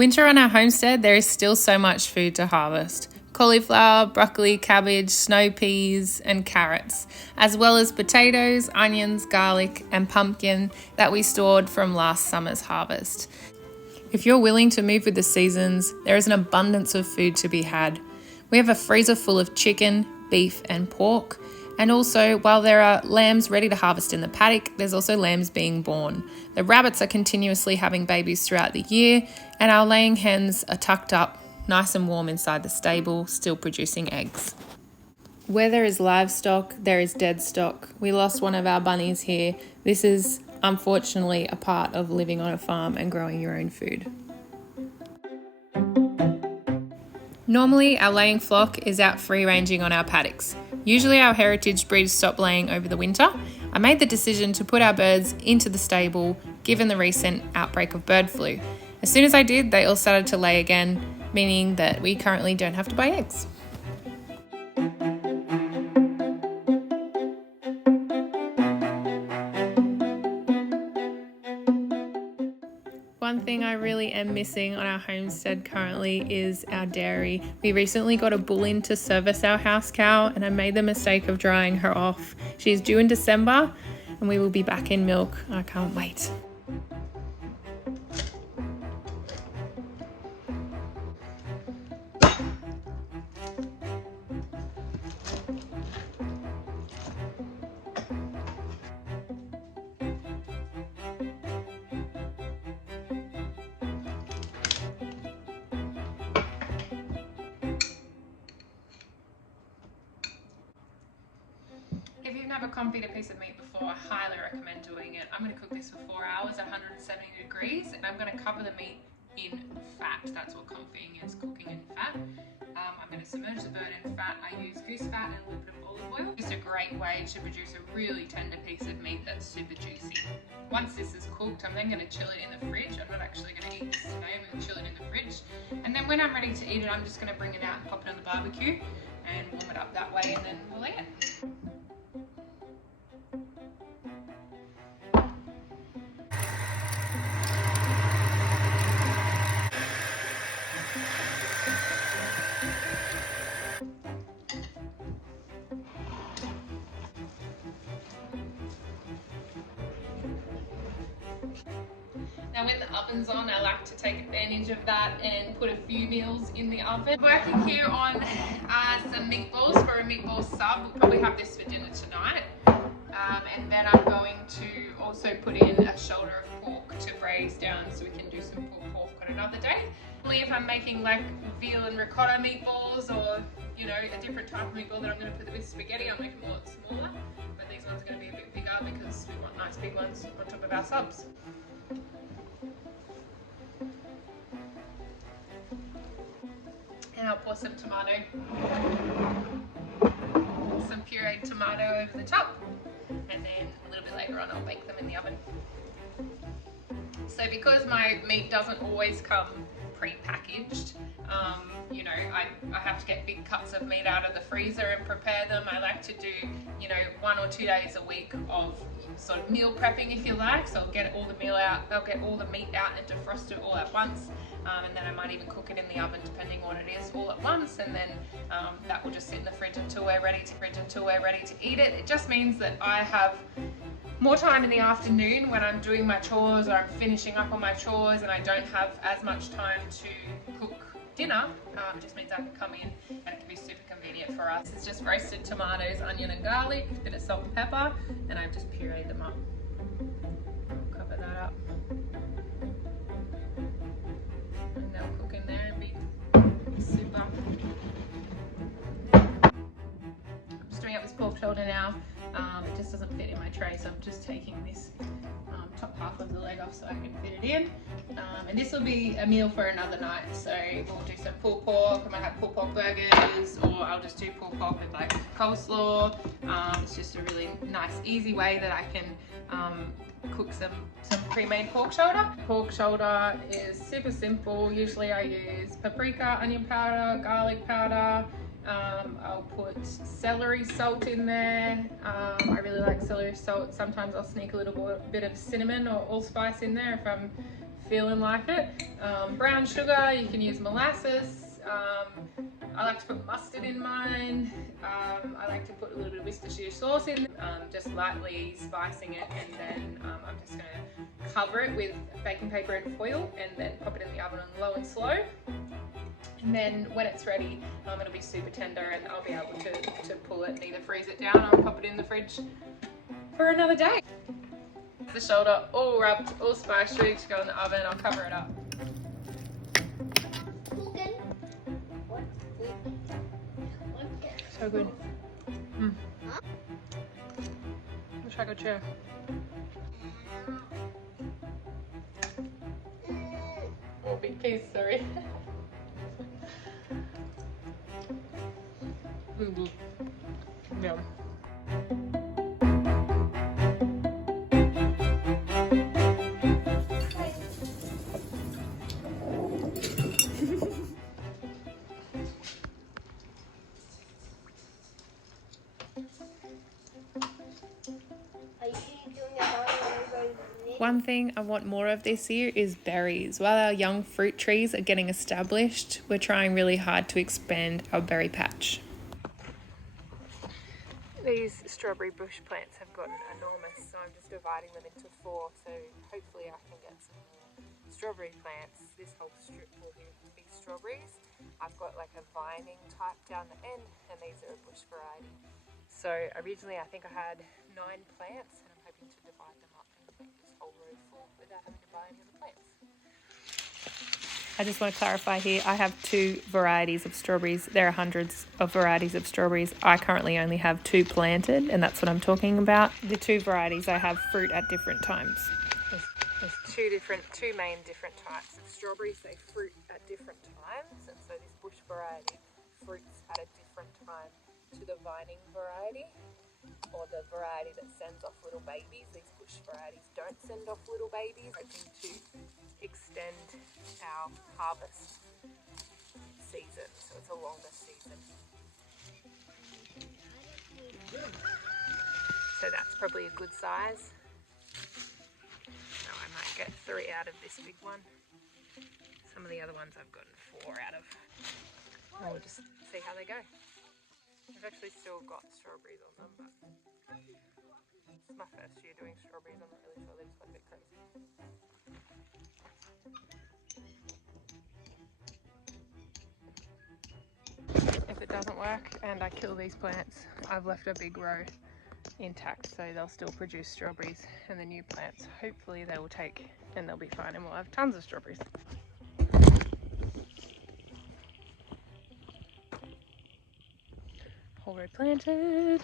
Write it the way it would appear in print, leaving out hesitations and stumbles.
Winter on our homestead, there is still so much food to harvest. Cauliflower, broccoli, cabbage, snow peas and carrots, as well as potatoes, onions, garlic and pumpkin that we stored from last summer's harvest. If you're willing to move with the seasons, there is an abundance of food to be had. We have a freezer full of chicken, beef and pork. And also, while there are lambs ready to harvest in the paddock, there's also lambs being born. The rabbits are continuously having babies throughout the year, and our laying hens are tucked up, nice and warm inside the stable, still producing eggs. Where there is livestock, there is dead stock. We lost one of our bunnies here. This is unfortunately a part of living on a farm and growing your own food. Normally, our laying flock is out free ranging on our paddocks. Usually our heritage breeds stop laying over the winter. I made the decision to put our birds into the stable given the recent outbreak of bird flu. As soon as I did, they all started to lay again, meaning that we currently don't have to buy eggs. One thing I really am missing on our homestead currently is our dairy. We recently got a bull in to service our house cow and I made the mistake of drying her off. She's due in December and we will be back in milk. I can't wait. If you've never confit a piece of meat before, I highly recommend doing it. I'm going to cook this for 4 hours, 170 degrees, and I'm going to cover the meat in fat. That's what confitting is, cooking in fat. I'm going to submerge the bird in fat. I use goose fat and a little bit of olive oil. It's a great way to produce a really tender piece of meat that's super juicy. Once this is cooked, I'm then going to chill it in the fridge. I'm not actually going to eat this today, I'm going to chill it in the fridge. And then when I'm ready to eat it, I'm just going to bring it out and pop it on the barbecue and warm it up that way, and then we'll eat it. Now when the oven's on, I like to take advantage of that and put a few meals in the oven. Working here on some meatballs for a meatball sub. We'll probably have this for dinner tonight. And then I'm going to also put in a shoulder of pork to braise down so we can do some pulled pork on another day. If I'm making like veal and ricotta meatballs, or you know, a different type of meatball that I'm going to put with spaghetti, I'll make them a lot smaller. But these ones are going to be a bit bigger because we want nice big ones on top of our subs. And I'll pour some tomato, some pureed tomato over the top, and then a little bit later on I'll bake them in the oven. So because my meat doesn't always come pre-packaged, you know, I have to get big cuts of meat out of the freezer and prepare them. I like to do, you know, 1 or 2 days a week of sort of meal prepping, if you like. So I'll get all the meal out, I'll get all the meat out and defrost it all at once, and then I might even cook it in the oven depending on what it is all at once, and then that will just sit in the fridge until we're ready to eat it. It just means that I have more time in the afternoon when I'm doing my chores or I'm finishing up on my chores and I don't have as much time to cook dinner. It just means I can come in and it can be super convenient for us. It's just roasted tomatoes, onion and garlic, a bit of salt and pepper, and I've just pureed them up. I'll cover that up. And they'll cook in there and be super. I'm just doing up this pork shoulder now. It just doesn't fit in my tray, so I'm just taking this top half of the leg off so I can fit it in. And this will be a meal for another night, so we'll do some pulled pork. I might have pulled pork burgers, or I'll just do pulled pork with like coleslaw. It's just a really nice, easy way that I can cook some pre-made pork shoulder. Pork shoulder is super simple. Usually I use paprika, onion powder, garlic powder. I'll put celery salt in there. I really like celery salt. Sometimes I'll sneak a little bit of cinnamon or allspice in there if I'm feeling like it. Brown sugar, you can use molasses. I like to put mustard in mine. I like to put a little bit of Worcestershire sauce in, just lightly spicing it, and then I'm just going to cover it with baking paper and foil and then pop it in the oven on low and slow. And then when it's ready, it'll be super tender and I'll be able to pull it and either freeze it down or pop it in the fridge for another day. The shoulder all rubbed, all spiced, ready to go in the oven. I'll cover it up. So good. Wish I could share. Oh, big piece, sorry. Yum. One thing I want more of this year is berries. While our young fruit trees are getting established, we're trying really hard to expand our berry patch. These strawberry bush plants have gotten enormous, so I'm just dividing them into 4, so hopefully I can get some more strawberry plants. This whole strip will be strawberries. I've got like a vining type down the end, and these are a bush variety. So originally I think I had 9 plants, and I'm hoping to divide them up and make this whole row full without having to buy any other plants. I just want to clarify here, I have 2 varieties of strawberries. There are hundreds of varieties of strawberries. I currently only have 2 planted, and that's what I'm talking about. The 2 varieties, I have fruit at different times. There's two main different types of strawberries. They fruit at different times, and so this bush variety fruits at a different time to the vining variety, or the variety that sends off little babies. These bush varieties don't send off little babies. Hoping to extend our harvest season, so it's a longer season. So that's probably a good size. So I might get 3 out of this big one. Some of the other ones I've gotten 4 out of. And we'll just see how they go. I've actually still got strawberries on them, but it's my first year doing strawberries. I'm not really sure, they just got a bit crazy. If it doesn't work and I kill these plants, I've left a big row intact, so they'll still produce strawberries, and the new plants, hopefully they will take and they'll be fine and we'll have tons of strawberries. Whole row planted.